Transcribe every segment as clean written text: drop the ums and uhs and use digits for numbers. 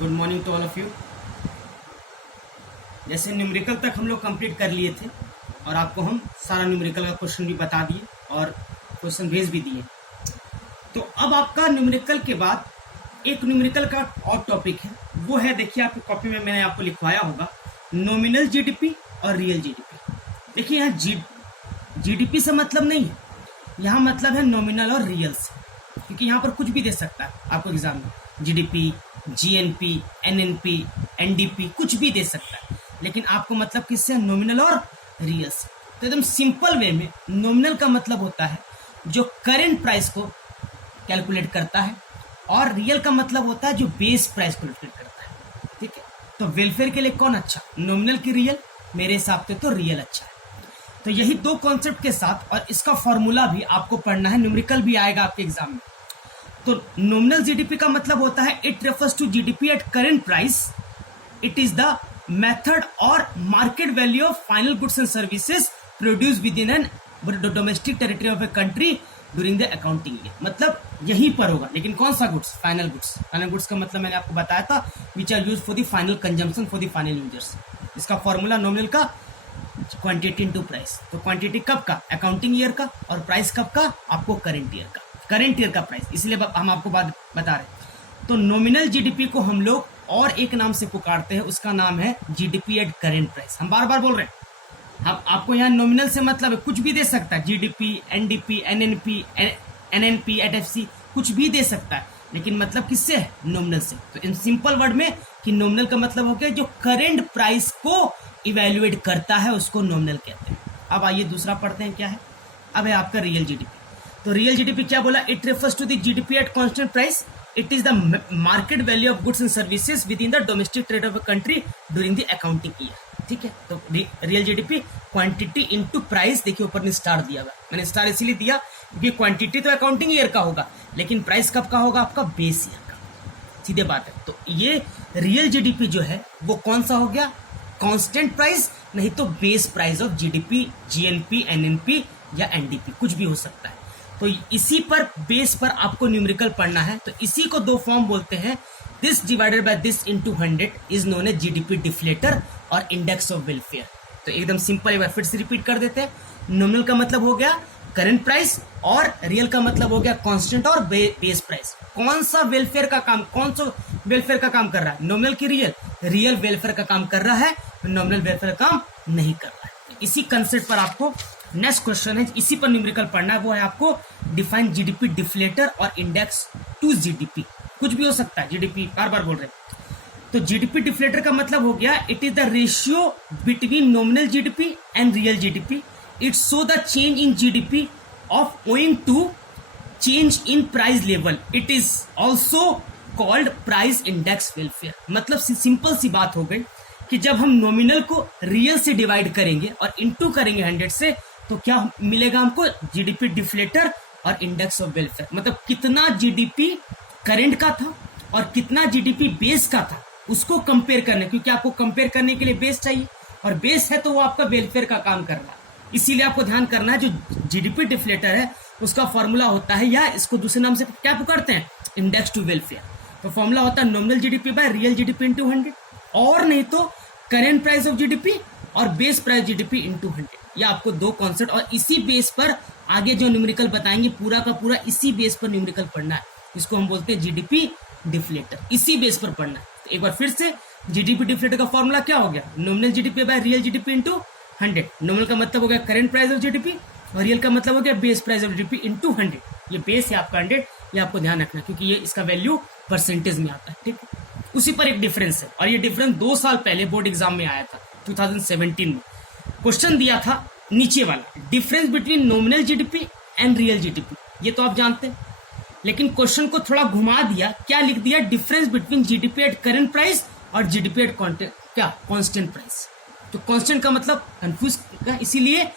Good morning to all of you. जैसे numerical तक हम लोग कंप्लीट कर लिए थे और आपको हम सारा न्यूमेरिकल का क्वेश्चन भी बता दिए और क्वेश्चन भेज भी दिए। तो अब आपका न्यूमेरिकल के बाद एक न्यूमेरिकल का और टॉपिक है, वो है, देखिए आपकी कॉपी में मैंने आपको लिखवाया होगा, नॉमिनल जीडीपी और रियल जीडीपी। देखिए यहाँ जीडीपी से मतलब नहीं है, यहाँ मतलब है नॉमिनल और रियल से, क्योंकि यहाँ पर कुछ भी दे सकता है आपको एग्जाम में। जीडीपी, जीएनपी, एनएनपी, एनडीपी कुछ भी दे सकता है, लेकिन आपको मतलब किससे? नॉमिनल और रियल से। तो एकदम सिंपल वे में नॉमिनल का मतलब होता है जो करेंट प्राइस को कैलकुलेट करता है, और रियल का मतलब होता है जो बेस प्राइस को कैलकुलेट करता है। ठीक है, तो वेलफेयर के लिए कौन अच्छा? नॉमिनल की रियल? मेरे हिसाब से तो रियल अच्छा है। तो यही दो कॉन्सेप्ट के साथ, और इसका फॉर्मूला भी आपको पढ़ना है, न्यूमेरिकल भी आएगा आपके एग्जाम में। तो नॉमिनल जीडीपी का मतलब होता है it refers to GDP at current price, it is the method और market value of final goods and services produce within an domestic territory of a country during the accounting year. मतलब यहीं पर होगा, लेकिन कौन सा goods? Final goods. Final goods का मतलब मैंने आपको बताया था, which are use for the final consumption for the final users. इसका फॉर्मूला नॉमिनल का क्वांटिटी इनटू प्राइस। तो क्वांटिटी कब का? अकाउंटिंग ईयर का, और प्राइस कब का? आपको करंट ईयर का। करंट ईयर का प्राइस, इसलिए हम आपको बात बता रहे हैं। तो नॉमिनल जीडीपी को हम लोग और एक नाम से पुकारते हैं, उसका नाम है जीडीपी एट करंट प्राइस। हम बार बार बोल रहे हैं, हम आपको यहाँ नॉमिनल से मतलब है कुछ भी दे सकता है, GDP, NDP, NNP, NNP, HFC कुछ भी दे सकता है, लेकिन मतलब किससे है? नॉमिनल से। तो इन सिंपल वर्ड में कि नॉमिनल का मतलब हो गया जो करंट प्राइस को इवेल्युएट करता है, उसको नॉमिनल कहते हैं। अब आइए दूसरा पढ़ते हैं, क्या है? अब है आपका रियल जीडीपी। तो रियल जीडीपी क्या बोला? It refers to the GDP at constant price, it is the market value of goods and services within the domestic trade of a country during the accounting year. ठीक है, तो real GDP quantity into price. देखिए ऊपर ने star दिया हुआ, मैंने star इसलिए दिया क्योंकि क्वांटिटी तो अकाउंटिंग ईयर का होगा, लेकिन प्राइस कब का होगा? आपका बेस ईयर का। सीधे बात है। तो ये रियल जीडीपी जो है वो कौन सा हो गया? कांस्टेंट प्राइस, नहीं तो base price of GDP, GNP, NNP या एनडीपी कुछ भी हो सकता है। तो इसी पर बेस पर आपको न्यूमेरिकल पढ़ना है। तो इसी को दो फॉर्म बोलते हैं, this divided by this into 100 is known as GDP deflator और इंडेक्स ऑफ वेलफेयर। तो एकदम सिंपल एक बार फिर से रिपीट कर देते हैं। नॉमिनल का मतलब हो गया करंट प्राइस, और रियल का मतलब हो गया कांस्टेंट और बेस प्राइस। कौन सा वेलफेयर का काम, कौन सा वेलफेयर का काम कर रहा है? नॉमिनल की रियल? रियल वेलफेयर का काम कर रहा है, नॉमिनल वेलफेयर का काम नहीं कर रहा है। इसी कंसेप्ट पर आपको नेक्स्ट क्वेश्चन है, इसी पर न्यूमेरिकल पढ़ना है, वो है आपको डिफाइन जीडीपी डिफ्लेटर और इंडेक्स टू जीडीपी। कुछ भी हो सकता है, जीडीपी बार बार बोल रहे हैं। तो जीडीपी डिफ्लेटर का मतलब हो गया it is the ratio between nominal GDP and real GDP. It show the change in GDP of owing to change in price level. It is also called price index welfare. मतलब simple सी बात हो गई कि जब हम nominal को real से डिवाइड करेंगे और इंटू करेंगे 100 से, तो क्या मिलेगा हमको? जीडीपी डिफ्लेटर और इंडेक्स ऑफ वेलफेयर। मतलब कितना जीडीपी करंट का था और कितना जीडीपी बेस का था, उसको कंपेयर करने, क्योंकि आपको कंपेयर करने के लिए बेस चाहिए, और बेस है तो वो आपका वेलफेयर का काम कर रहा है। इसीलिए आपको ध्यान करना है, जो जीडीपी डिफ्लेटर है उसका फॉर्मूला होता है, या इसको दूसरे नाम से क्या पुकारते हैं? Index to welfare. तो फॉर्मूला होता है nominal GDP by real GDP into 100, और नहीं तो करेंट प्राइस ऑफ जीडीपी और बेस प्राइस जीडीपी इंटू 100। ये आपको दो कॉन्सेप्ट, और इसी बेस पर आगे जो न्यूमेरिकल बताएंगे पूरा का पूरा इसी बेस पर न्यूमेरिकल पढ़ना है। इसको हम बोलते हैं जीडीपी डिफ्लेटर, इसी बेस पर पढ़ना है। तो एक बार फिर से, जीडीपी डिफ्लेटर का फॉर्मूला क्या हो गया? Nominal GDP by real GDP into 100। Nominal का मतलब हो गया करंट प्राइस ऑफ जीडीपी, और रियल का मतलब हो गया base price of GDP into 100। ये बेस है आपका 100, ये आपको ध्यान रखना, क्योंकि ये इसका वैल्यू परसेंटेज में आता है। ठीक है, उसी पर एक डिफरेंस है, और ये डिफरेंस 2 साल पहले बोर्ड एग्जाम में आया था, 2017 में। क्वेश्चन दिया था नीचे वाला, difference between nominal GDP and real GDP. ये तो आप जानते हैं, लेकिन क्वेश्चन को थोड़ा घुमा दिया। क्या लिख दिया? Difference between GDP at current price और जीडीपी एट कांस्टेंट प्राइस। तो कांस्टेंट का मतलब कंफ्यूज, इसीलिए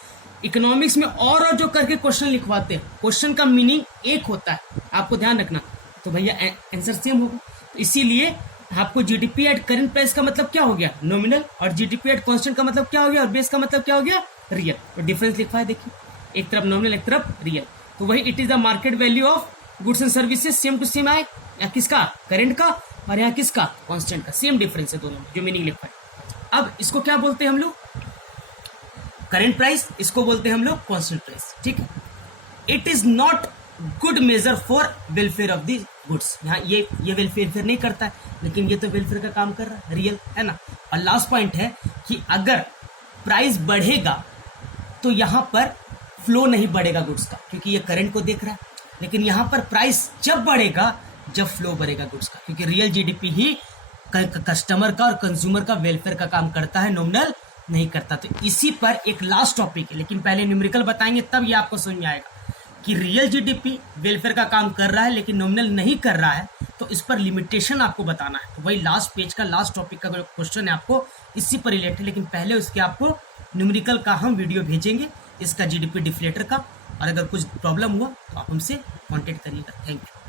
इकोनॉमिक्स में और जो करके क्वेश्चन लिखवाते हैं, क्वेश्चन का मीनिंग एक होता है, आपको ध्यान रखना। तो भैया आंसर सेम होगा। तो इसीलिए आपको जीडीपी एट करंट प्राइस का मतलब क्या हो गया? नॉमिनल, और जीडीपी एट कांस्टेंट का मतलब क्या हो गया? और बेस का मतलब क्या हो गया? रियल। तो डिफरेंस लिखा है, देखिए, एक तरफ नॉमिनल, एक तरफ रियल। तो वही it is the market value of goods and services, same to same आए, या किसका? करंट का, और यहाँ किसका, कांस्टेंट का। सेम डिफरेंस है दोनों में जो मीनिंग लिखा है। अब इसको क्या बोलते हैं हम लोग, करंट प्राइस, इसको बोलते हैं हम लोग कांस्टेंट प्राइस, ठीक है। It is not good measure for welfare of the goods. यहाँ ये वेलफेयर नहीं करता है, लेकिन ये तो वेलफेयर का काम कर रहा है, रियल है ना। और लास्ट पॉइंट है कि अगर प्राइस बढ़ेगा तो यहाँ पर फ्लो नहीं बढ़ेगा गुड्स का, क्योंकि ये करंट को देख रहा है। लेकिन यहाँ पर प्राइस जब बढ़ेगा जब फ्लो बढ़ेगा गुड्स का, क्योंकि रियल जीडीपी ही कस्टमर का और कंज्यूमर का वेलफेयर का काम करता है, नॉमिनल नहीं करता। तो इसी पर एक लास्ट टॉपिक है, लेकिन पहले न्यूमेरिकल बताएंगे तब ये आपको समझ में आएगा कि रियल जीडीपी वेलफेयर का काम कर रहा है लेकिन नॉमिनल नहीं कर रहा है, तो इस पर लिमिटेशन आपको बताना है। तो वही लास्ट पेज का लास्ट टॉपिक का क्वेश्चन है, आपको इसी पर रिलेटेड। लेकिन पहले उसके आपको न्यूमेरिकल का हम वीडियो भेजेंगे, इसका जीडीपी डिफ्लेटर का। और अगर कुछ प्रॉब्लम हुआ तो आप हमसे कॉन्टेक्ट करिएगा। Thank you.